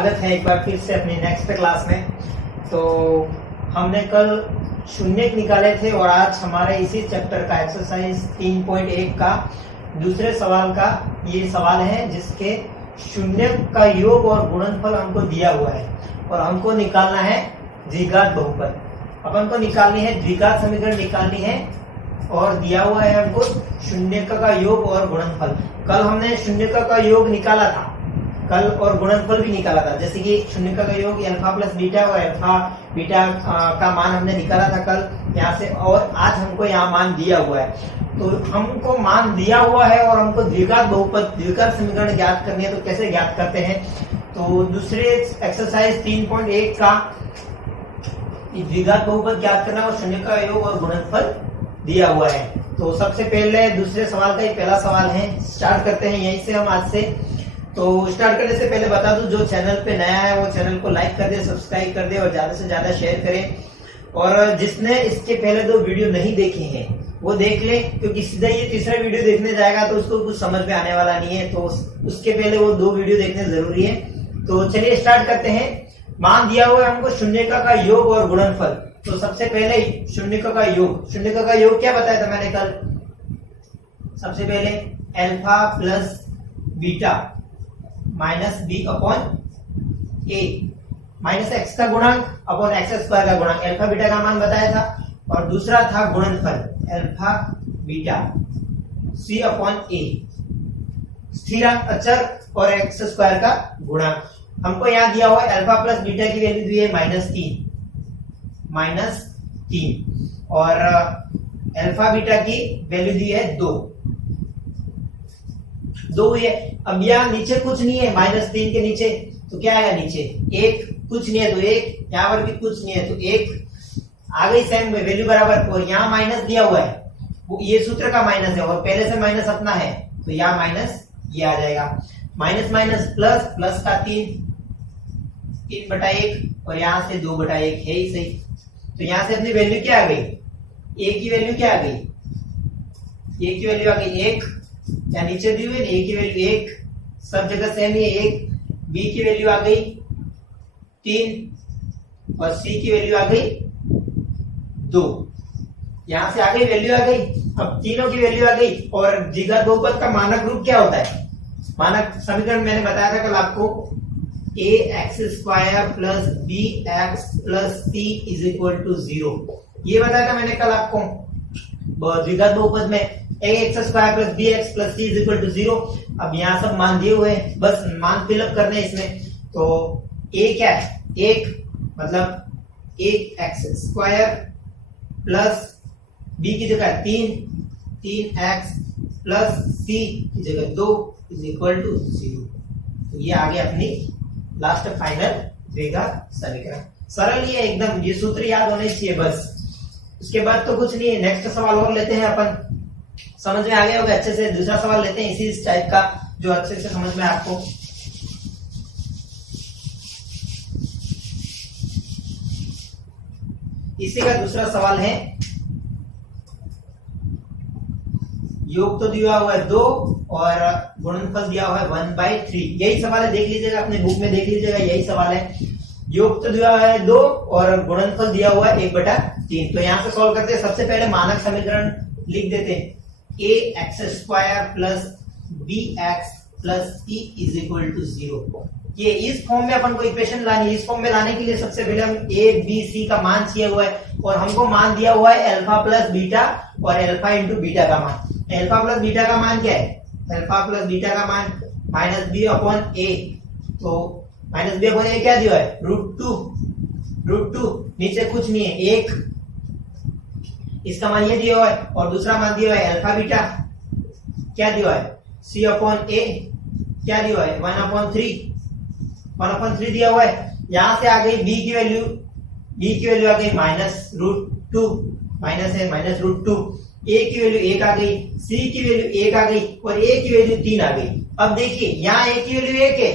स्वागत है एक बार फिर से अपनी नेक्स्ट क्लास में। तो हमने कल शून्यक निकाले थे और आज हमारे इसी चैप्टर का एक्सरसाइज 3.1 का दूसरे सवाल का ये सवाल है जिसके शून्यक का योग और गुणनफल हमको दिया हुआ है और हमको निकालना है द्विघात बहुपद। अपन को निकालनी है द्विघात समीकरण निकालनी है और दिया हुआ है हमको शून्यक का योग और गुणनफल। कल हमने शून्यक का योग निकाला था कल और गुणनफल भी निकाला था, जैसे कि शून्यक का योग अल्फा प्लस बीटा और अल्फा बीटा का मान हमने निकाला था कल यहाँ से, और आज हमको यहाँ मान दिया हुआ है। तो हमको मान दिया हुआ है और हमको द्विघात बहुपद द्विघात समीकरण ज्ञात करनी है। तो कैसे ज्ञात करते हैं, तो दूसरे एक्सरसाइज 3.1 का द्विघात बहुपद ज्ञात करना और शून्यक का योग और गुणनफल दिया हुआ है। तो सबसे पहले दूसरे सवाल का ही पहला सवाल है, स्टार्ट करते हैं यहीं से हम आज से। तो स्टार्ट करने से पहले बता दूं, जो चैनल पे नया है वो चैनल को लाइक कर दे, सब्सक्राइब कर दे और ज्यादा से ज्यादा शेयर करें। और जिसने इसके पहले 2 वीडियो नहीं देखे हैं वो देख ले, क्योंकि सीधा ये तीसरा वीडियो देखने जाएगा तो उसको कुछ समझ में आने वाला नहीं है। तो उसके पहले वो 2 वीडियो देखने जरूरी है। तो चलिए स्टार्ट करते हैं। मान दिया हुआ है हमको शून्यक का योग और गुणनफल। तो सबसे पहले शून्यक का योग, शून्यक का योग क्या बताया था मैंने कल? सबसे पहले alpha plus beta minus B upon A minus x का गुणांक अपॉन एक्स स्क्वायर का गुणांक, अल्फा बीटा का मान बताया था। और दूसरा था गुणनफल अल्फा बीटा सी अपॉन ए, स्थिरांक अचर और एक्स स्क्वायर का गुणांक। हमको यहाँ दिया हुआ है अल्फा प्लस बीटा की वैल्यू दी है -3 और अल्फा बीटा की वैल्यू दी है 2 है। अब यहाँ नीचे कुछ नहीं है, -3 के नीचे तो क्या आएगा? नीचे 1, कुछ नहीं है तो 1, यहाँ पर भी कुछ नहीं है तो 1 आ गई सेम में वैल्यू बराबर। और यहाँ माइनस दिया हुआ है, वो ये सूत्र का माइनस है और पहले से माइनस अपना है तो यहाँ माइनस ये आ जाएगा। माइनस माइनस प्लस, प्लस का 3/1 और यहाँ से 2/1 है ही सही। तो यहाँ से अपनी वैल्यू क्या आ गई? ए की वैल्यू क्या आ गई? ए की वैल्यू आ गई 1, या नीचे दी हुई है ए की वैल्यू 1, सब जगह सेम ही 1। बी की वैल्यू आ गई 3 और सी की वैल्यू आ गई 2। यहां से आ गई वैल्यू आ गई। अब तीनों की वैल्यू आ गई। और द्विघात बहुपद का मानक रूप क्या होता है? मानक समीकरण मैंने बताया था कल आपको, A x square plus B x plus C is equal to 0। ये बताया था मैंने कल आपको द्विघात बहुपद में A x square plus B x plus C is equal to 0। अब यहाँ सब मान दिए हुए हैं, बस मान फिलअप करने इसमें। तो ए क्या है? 1 मतलब 1 एक्स स्क्वायर प्लस बी की जगह 3 एक्स प्लस सी की जगह 2 इज इक्वल टू 0। तो ये आ गया अपनी लास्ट फाइनल द्विघात समीकरण। सरल ही है एकदम, ये सूत्र याद होने चाहिए बस। उसके बाद तो कुछ नहीं है। नेक्स्ट सवाल और लेते हैं अपन, समझ में आ गया होगा अच्छे से। दूसरा सवाल लेते हैं इसी टाइप का जो अच्छे से समझ में आपको। इसी का दूसरा सवाल है, योग तो दिया हुआ है 2 और गुणनफल दिया हुआ है 1/3। यही सवाल है, देख लीजिएगा अपने बुक में, देख लीजिएगा यही सवाल है। योग तो दिया हुआ है 2 और गुणनफल दिया हुआ है 1/3। तो यहां से सॉल्व करते हैं। सबसे पहले मानक समीकरण लिख देते हैं, A x square plus B x plus C is equal to 0। ये इस फॉर्म में अपन को इक्वेशन लानी है। इस फॉर्म में लाने के लिए सबसे पहले हम ए बी सी का मान चाहिए हुआ है और हमको मान दिया हुआ है अल्फा प्लस बीटा और अल्फा इंटू बीटा का मान। अल्फा प्लस बीटा का मान क्या है? अल्फा प्लस बीटा का मान -b अपॉन ए। तो -b अपॉन ए क्या दिया है? √2। नीचे कुछ नहीं है, 1, इसका मान ये दिया हुआ है। और दूसरा मान दिया हुआ है अल्फा बीटा, क्या दिया हुआ है? c अपॉन ए, क्या दिया हुआ है? 1/3 दिया हुआ है। यहां से आ गई b की वैल्यू आ गई -√2, माइनस है -√2। a की वैल्यू 1 आ गई, c की वैल्यू 1 आ गई और a की वैल्यू 3 आ गई। अब देखिए यहाँ a की वैल्यू 1 है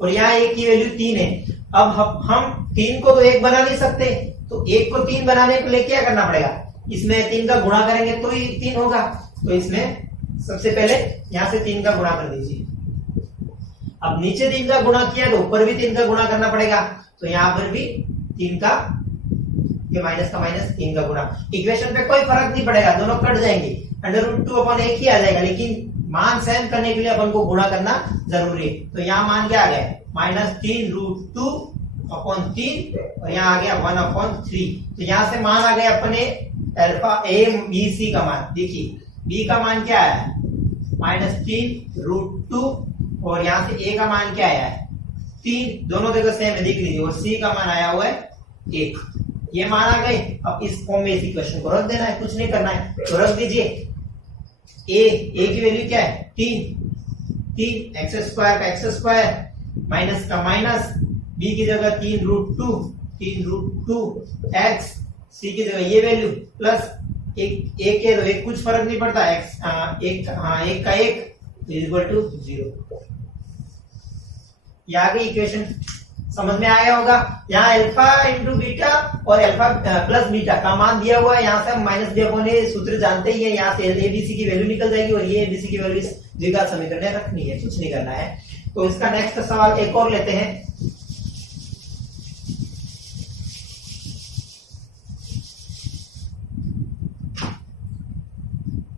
और यहाँ a की वैल्यू 3 है। अब हम 3 को तो 1 बना नहीं सकते, तो 1 को 3 बनाने के लिए क्या करना पड़ेगा? इसमें 3 का गुणा करेंगे तो ही 3 होगा। तो इसमें सबसे पहले यहां से 3 का गुणा कर दीजिए। अब नीचे 3 का गुणा किया तो ऊपर भी 3 का गुणा करना पड़ेगा, तो यहाँ पर भी 3 का ये माइनस का माइनस 3 का गुणा। इक्वेशन पे कोई फर्क नहीं पड़ेगा, दोनों कट जाएंगे, अंडर रूट 2 अपन एक ही आ जाएगा, लेकिन मान सेम करने के लिए अपन को गुणा करना जरूरी है। तो यहाँ मान क्या आ गया, -3√2/3 और यहाँ आ गया 1/3। तो यहाँ से मान आ गया अपने अल्फा ए बी सी का मान। देखिए बी का मान क्या आया है -3√2 और यहाँ से ए का मान क्या आया है 3, दोनों जगह सेम है देख लीजिए, और सी का मान आया हुआ है 1। ये मान आ गए। अब इस फॉर्म में इस इक्वेशन को रख देना है, कुछ नहीं करना है, तो रख दीजिए। ए की वैल्यू क्या है 3 एक्स स्क्वायर का एक्स स्क्वायर माइनस का माइनस, बी की जगह 3√2 एक्स, सी की जगह ये वैल्यू प्लस एक है तो एक कुछ फर्क नहीं पड़ता, एक्स एक का एक इक्वल टू 0। ये आगे इक्वेशन समझ में आया होगा। यहाँ अल्फा इंटू बीटा और अल्फा प्लस बीटा का मान दिया हुआ है, यहाँ से हम माइनस बी अपॉन ए सूत्र जानते ही है, यहाँ से एबीसी की वैल्यू निकल जाएगी और ये एबीसी की वैल्यू द्विघात समीकरण में रखनी है, कुछ नहीं करना है। तो इसका नेक्स्ट सवाल एक और लेते हैं।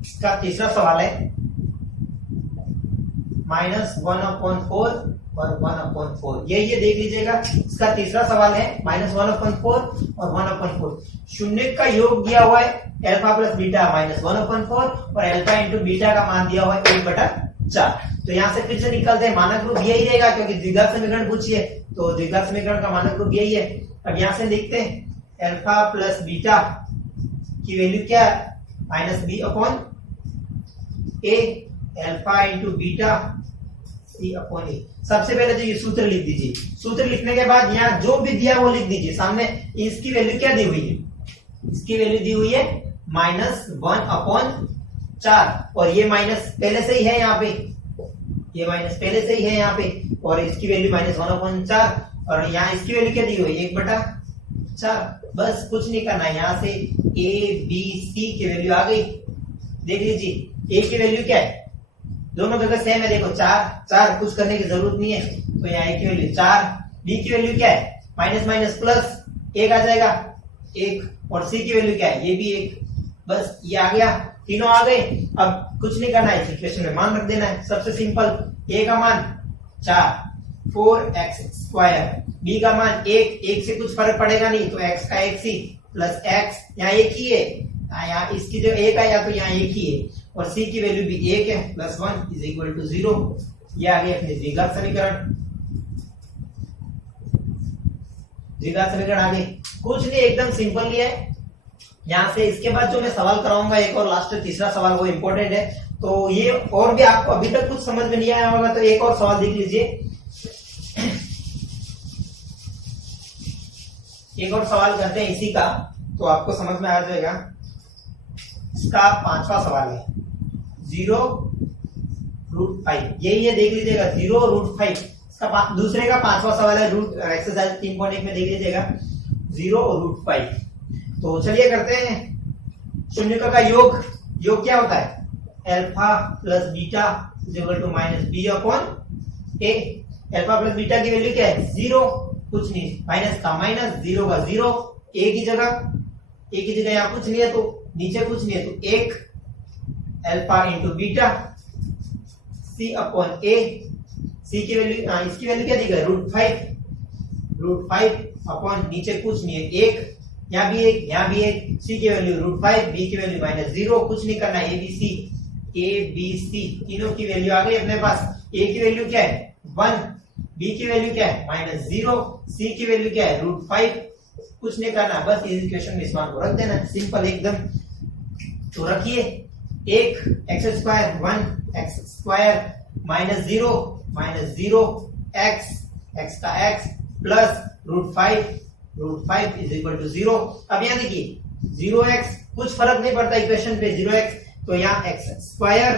इसका तीसरा सवाल है -1/4 और 1/4। ये देख लीजिएगा, इसका तीसरा सवाल है -1/4 और 1/4। शून्य का योग दिया हुआ है अल्फा प्लस बीटा -1/4 और अल्फा इंटू बीटा का मान दिया हुआ है 1/4। तो यहाँ से फिर से निकलते हैं, मानक रूप यही रहेगा क्योंकि द्विघात समीकरण पूछिए, तो द्विघात समीकरण का मानक रूप यही है। अब यहाँ से देखते हैं अल्फा प्लस बीटा की वैल्यू क्या है -b/a, alpha into beta c/a। सबसे पहले तो ये सूत्र लिख दीजिए, सूत्र लिखने के बाद यहाँ जो भी दिया वो लिख दीजिए सामने। इसकी वैल्यू क्या दी हुई है, इसकी वैल्यू दी हुई है -1/4 और ये माइनस पहले से ही है यहाँ पे, ये माइनस पहले से ही है यहाँ पे, और इसकी वैल्यू -1/4 और यहाँ इसकी वैल्यू क्या दी हुई है 1/4। बस कुछ नहीं करना है, यहाँ से ए बी सी की वैल्यू आ गई। देख लीजिए ए की वैल्यू क्या है, दोनों जगह सेम है, देखो 4 कुछ करने की जरूरत नहीं है, तो यहाँ ए की वैल्यू 4, बी की वैल्यू क्या है माइनस माइनस प्लस 1 आ जाएगा 1, और सी की वैल्यू क्या है ये भी 1। बस ये आ गया, तीनों आ गए। अब कुछ नहीं करना है, इस इक्वेशन में मान रख देना है, सबसे सिंपल। ए का मान 4 बी का मान 1 से कुछ फर्क पड़ेगा नहीं, तो x का x ही प्लस x, यहाँ एक ही है, यहाँ इसकी जो 1 आया तो यहाँ एक ही है, और c की वैल्यू भी 1 है +1 इज इक्वल टू 0। ये आ गया अपने द्विघात समीकरण। द्विघात समीकरण आ गए, कुछ नहीं, एकदम सिंपल ही है। यहाँ से इसके बाद जो मैं सवाल कराऊंगा एक और लास्ट तीसरा सवाल, वो इंपॉर्टेंट है। तो ये और भी आपको अभी तक कुछ समझ में नहीं आया होगा तो एक और सवाल देख लीजिए। एक और सवाल करते हैं इसी का, तो आपको समझ में आ जाएगा। इसका 5वां सवाल है 0√5। यही है, देख लीजिएगा 0√5। इसका दूसरे का 5वां सवाल है एक्सरसाइज 3.1 में, देख लीजिएगा 0√5। तो चलिए करते हैं। शून्यकों का योग क्या होता है alpha plus beta is equal to -b/a। Alpha plus beta की वैल्यू क्या है 0, कुछ नहीं, माइनस का माइनस, 0 का 0, ए की जगह यहाँ कुछ नहीं है तो नीचे कुछ नहीं है, तो 1 अल्फा इंटू बीटा c/a। सी की वैल्यू इसकी वैल्यू क्या दी गई √5 अपॉन नीचे कुछ नहीं है 1, यहाँ भी 1, यहाँ भी 1। सी की वैल्यू √5, बी की वैल्यू -0, कुछ नहीं करना। ए बी सी तीनों की वैल्यू आ गई अपने पास। ए की वैल्यू क्या है 1, बी की वैल्यू क्या है -0, सी की वैल्यू क्या है √5, कुछ नहीं करना, बस इस इक्वेशन में इस मान को रख देना, सिंपल एकदम। तो रखिए 1 x² 1 x² -0 x का x plus √5 is equal to 0। अब यहाँ देखिए 0x कुछ फर्क नहीं पड़ता इक्वेशन पे 0x, तो यहाँ x²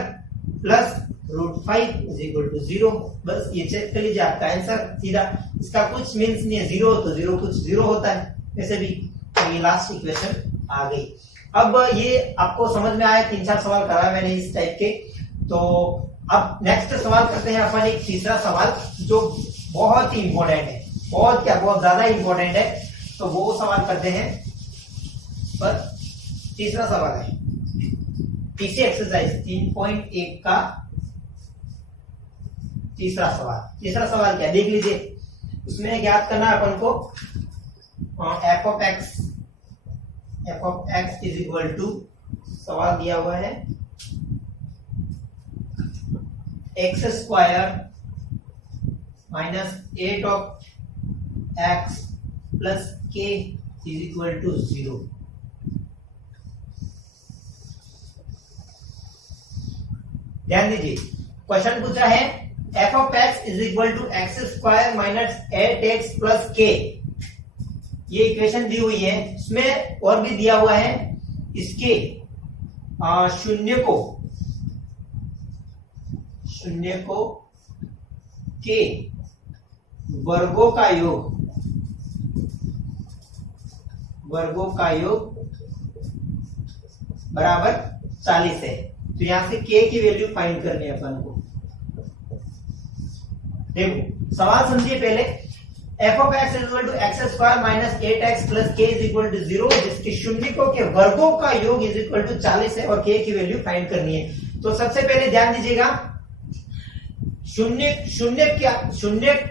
plus √5 is equal to 0। बस ये चेक कर लीजिए आपका आंसर सीधा, इसका कुछ मीन्स नहीं है, 0 तो 0 कुछ 0 होता है वैसे भी। तो ये लास्ट इक्वेशन आ गई। अब ये आपको समझ में आया, 3-4 सवाल कराया मैंने इस टाइप के। तो अब नेक्स्ट सवाल करते हैं अपन एक तीसरा सवाल जो बहुत ही इंपॉर्टेंट है, बहुत ज्यादा इंपॉर्टेंट है। तो वो सवाल करते हैं। पर तीसरा सवाल है तीसरी एक्सरसाइज 3.1 का तीसरा सवाल क्या देख लीजिए। उसमें ज्ञात करना अपन को F of X is equal to, सवाल दिया हुआ है X square minus 8 of X plus K is equal to 0। ध्यान दीजिए, क्वेश्चन पूछा है F of X is equal to X square minus 8x plus K. ये इक्वेशन दी हुई है, इसमें और भी दिया हुआ है इसके शून्य को के वर्गों का योग बराबर 40 है। तो यहां से k की वैल्यू फाइंड करनी है अपन को। देखो सवाल समझिए पहले, F of X is equal to X square minus 8x plus K is equal to 0, जिसके शून्यकों के वर्गों का योग इज इक्वल टू 40 है और k की वैल्यू फाइंड करनी है। तो सबसे पहले ध्यान दीजिएगा, शून्य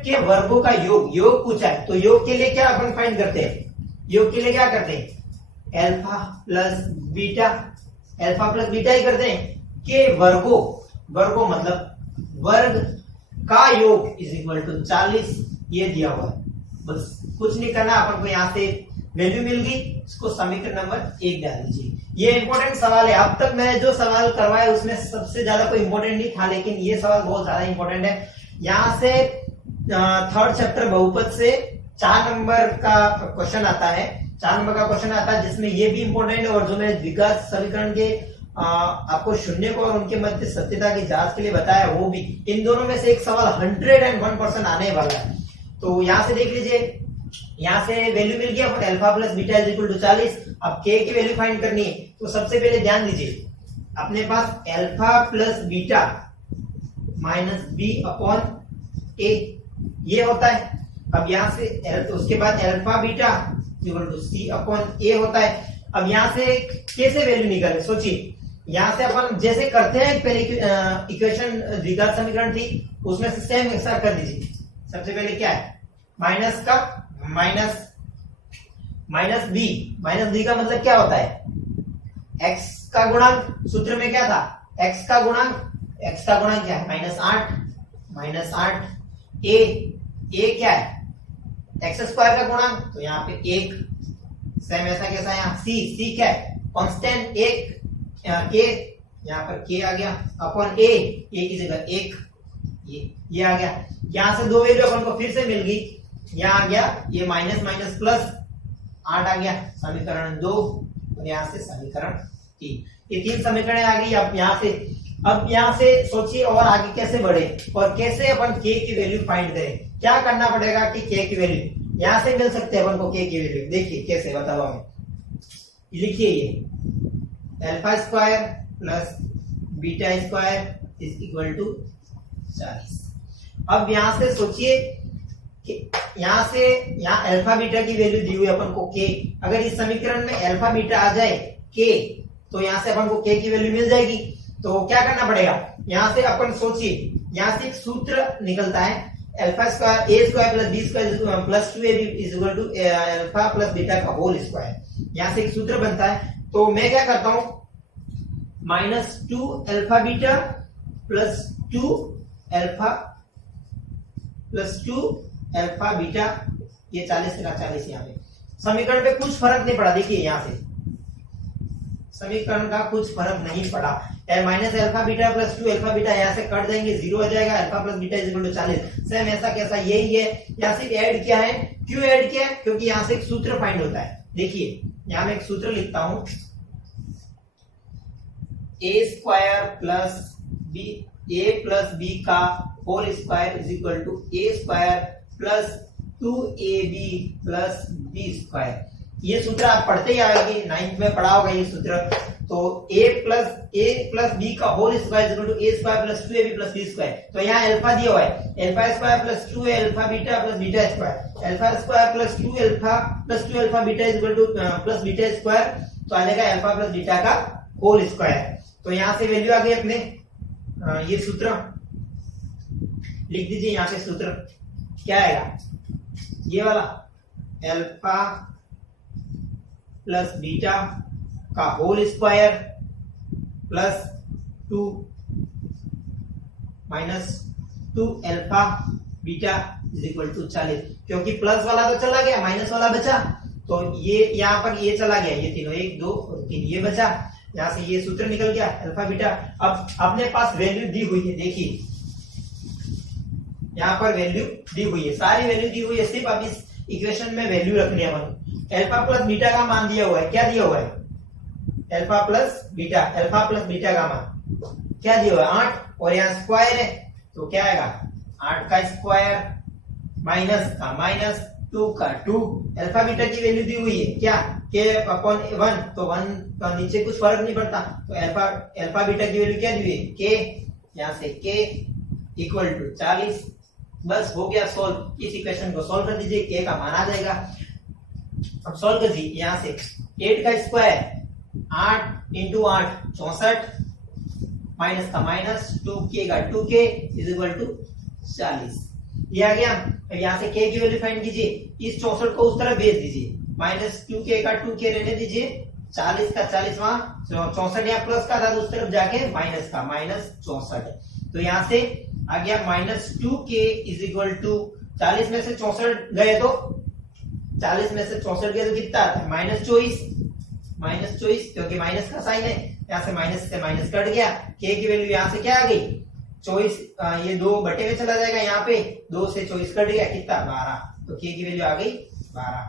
के वर्गों का योग पूछा है। तो योग के लिए क्या अपन फाइंड करते हैं, योग के लिए क्या करते हैं अल्फा प्लस बीटा ही करते हैं। के वर्गों मतलब वर्ग का योग इज इक्वल टू 40, ये दिया हुआ है। बस कुछ नहीं करना, अपन को यहाँ से वैल्यू मिल गई, इसको समीकरण नंबर 1 डाल दीजिए। ये इंपॉर्टेंट सवाल है। अब तक मैंने जो सवाल करवाया उसमें सबसे ज्यादा कोई इंपॉर्टेंट नहीं था, लेकिन ये सवाल बहुत ज्यादा इंपॉर्टेंट है। यहाँ से थर्ड चैप्टर बहुपद से 4 नंबर का क्वेश्चन आता है, जिसमें ये भी इंपॉर्टेंट है। और जो मैंने द्विघात समीकरण के आपको शून्य को और उनके मध्य सत्यता की जांच के लिए बताया, वो भी, इन दोनों में से एक सवाल 101% आने वाला है। तो यहाँ से देख लीजिए, यहाँ से वैल्यू मिल गया alpha plus beta is equal to 40। अब के की वैल्यू फाइंड करनी है। तो सबसे पहले ध्यान दीजिए, अपने पास alpha plus beta minus B upon A ये होता है। अब यहाँ से उसके बाद alpha beta equal to C upon A होता है। अब यहाँ से कैसे वैल्यू निकाले, सोचिए। यहाँ से अपन जैसे करते हैं, पहले इक्वेशन द्विघात समीकरण थी, उसमें से सेम ऐसा कर दीजिए। सबसे पहले क्या है, माइनस का माइनस बी का मतलब क्या होता है, एक्स का गुणांक। सूत्र में क्या था, एक्स का गुणांक क्या है, माइनस 8 ए क्या है, एक्स स्क्वायर का गुणांक, तो यहाँ पे 1। सेम ऐसा कैसा है, यहाँ सी क्या है, कांस्टेंट 1 के, यहाँ पर के आ गया अपॉन ए की जगह 1, ये आ गया। यहाँ से दो वैल्यू अपन को फिर से मिल गई, यहाँ आ गया ये माइनस प्लस 8 आ गया, समीकरण 2, और यहाँ से समीकरण 3। ये 3 समीकरण आ गई। अब यहाँ से सोचिए और आगे कैसे बढ़े और कैसे अपन के की वैल्यू फाइंड करें। क्या करना पड़ेगा कि के की वैल्यू यहाँ से मिल सकते हैं अपन को, के की वैल्यू देखिए कैसे, बताओ हमें। लिखिए, ये alpha square plus beta square is equal to 40। अब यहाँ से सोचिए कि यहाँ अल्फा बीटा की वैल्यू दी हुई अपन को के। अगर इस समीकरण में अल्फा बीटा आ जाए के, तो यहाँ से अपन को के की वैल्यू मिल जाएगी। तो क्या करना पड़ेगा, यहाँ से अपन सोचिए, यहाँ से एक सूत्र निकलता है, alpha square A square plus B square plus 2ab is equal to alpha plus beta का होल स्क्वायर। यहाँ से एक सूत्र बनता है। तो मैं क्या करता हूं, -2 alpha beta plus 2 alpha beta, ये 40 का 40 यहाँ पे। समीकरण पे कुछ फर्क नहीं पड़ा, देखिए यहाँ से समीकरण का कुछ फर्क नहीं पड़ा। Minus alpha beta plus 2 alpha beta यहाँ से कट जाएंगे, 0 हो जाएगा। Alpha plus beta is equal to 40। Same ऐसा कैसा यही है। यहाँ से ऐड किया है, क्यों ऐड किया है, क्योंकि यहाँ से एक सूत्र फाइंड होता है। देखिए यहाँ मैं एक सूत्र लिखता हूं, A square plus B, A plus B का whole square is equal to A square plus 2ab plus B square. ये सूत्र आप पढ़ते ही आएंगे, 9th में पढ़ा होगा ये सूत्र। तो a प्लस बी का whole square equal to a square plus 2ab plus b square. तो यहाँ अल्फा दिया हुआ है, alpha square plus 2 alpha beta plus beta square, alpha square plus 2 alpha beta equal to plus beta square. तो आ जाएगा alpha plus beta का whole square. तो यहाँ से वैल्यू आ गई अपने, ये सूत्र लिख दीजिए। यहाँ पे सूत्र क्या आएगा, ये वाला अल्फा प्लस बीटा का whole square plus 2 minus 2 alpha beta is equal to 40। क्योंकि प्लस वाला तो चला गया, माइनस वाला बचा, तो ये यहाँ पर ये चला गया, ये तीनों 1 2 और 3 ये बचा। यहाँ से ये सूत्र निकल गया अल्फा बीटा। अब अपने पास वैल्यू दी हुई है, देखिए यहाँ पर वैल्यू दी हुई है, सारी वैल्यू दी हुई है, सिर्फ अब इस इक्वेशन में वैल्यू रखनी है हमें। अल्फा प्लस बीटा का मान दिया हुआ है, क्या दिया हुआ है, अल्फा प्लस बीटा का मान क्या दिया हुआ है 8, और यहाँ स्क्वायर है तो क्या आएगा 8 का स्क्वायर माइनस का माइनस 2 का 2। अल्फा बीटा की वैल्यू दी हुई है क्या, k अपॉन 1, तो 1 का नीचे कुछ फर्क नहीं पड़ता, तो अल्फा बीटा की वैल्यू क्या दी हुई है k, यहाँ से k इक्वल टू 40। बस हो गया सॉल्व। इस इक्वेशन को सॉल्व कर दीजिए, k का मान आ जाएगा। अब सॉल्व कर दीजिए, यहाँ से 8 का स्क्वायर 8 इंटू 8 64 माइनस का माइनस 2k का 2k इज इक्वल टू 40। ये आ गया। अब यहाँ से k की वैल्यू फाइंड कीजिए, इस 64 को उस तरफ भेज दीजिए, माइनस 2k का 2k रहने दीजिए, 40 का 40 वहां 64 यहाँ प्लस का था, उस तरफ जाके माइनस का माइनस 64। तो यहाँ से आ गया minus 2k is equal to 40 में से 64 गए तो 40 में से 64 गए तो कितना आता है माइनस 24, क्योंकि माइनस का साइन है, यहाँ से माइनस कट गया। k की वैल्यू यहाँ से क्या आ गई 24, ये 2 बटे में चला जाएगा, यहाँ पे 2 से 24 कट गया, कितना 12, तो k की वैल्यू आ गई 12।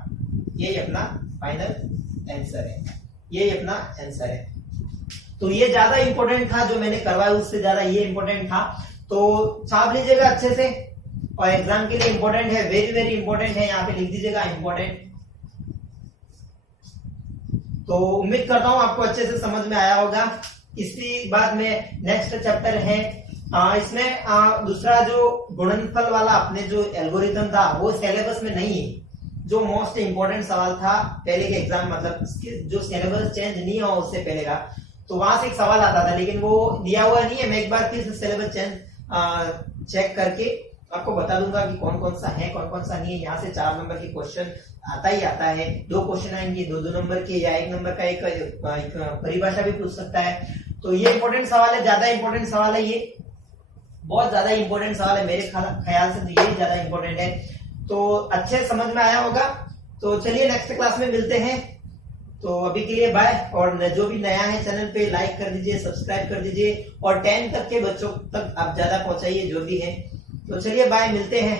यही अपना फाइनल आंसर है, यही अपना आंसर है। तो ये ज्यादा इंपॉर्टेंट था, जो मैंने करवाया उससे ज्यादा ये इंपॉर्टेंट था, तो छाप लीजिएगा अच्छे से, और एग्जाम के लिए इंपॉर्टेंट है, वेरी वेरी इंपॉर्टेंट है, यहाँ पे लिख दीजिएगा इंपॉर्टेंट। तो उम्मीद करता हूं आपको अच्छे से समझ में आया होगा। इसके बाद में नेक्स्ट चैप्टर है, इसमें दूसरा जो गुणनफल वाला अपने जो एल्गोरिथम था वो सिलेबस में नहीं है। जो मोस्ट इंपोर्टेंट सवाल था पहले के एग्जाम, मतलब जो सिलेबस चेंज नहीं हुआ उससे पहले का, तो वहां से एक सवाल आता था, लेकिन वो दिया हुआ नहीं है। मैं एक बार फिर से सिलेबस चेक करके आपको बता दूंगा कि कौन कौन सा है, कौन कौन सा नहीं है। यहाँ से 4 नंबर के क्वेश्चन आता ही आता है, 2 क्वेश्चन आएंगे 2-2 नंबर के, या 1 नंबर का एक परिभाषा भी पूछ सकता है। तो ये इंपॉर्टेंट सवाल है, ज्यादा इंपॉर्टेंट सवाल है, ये बहुत ज्यादा इंपॉर्टेंट सवाल है मेरे ख्याल से, तो ये ज्यादा इंपॉर्टेंट है। तो अच्छे समझ में आया होगा। तो चलिए नेक्स्ट क्लास में मिलते हैं। तो अभी के लिए बाय, और जो भी नया है चैनल पे लाइक कर दीजिए, सब्सक्राइब कर दीजिए, और 10 तक के बच्चों तक आप ज्यादा पहुंचाइए जो भी है। तो चलिए बाय, मिलते हैं।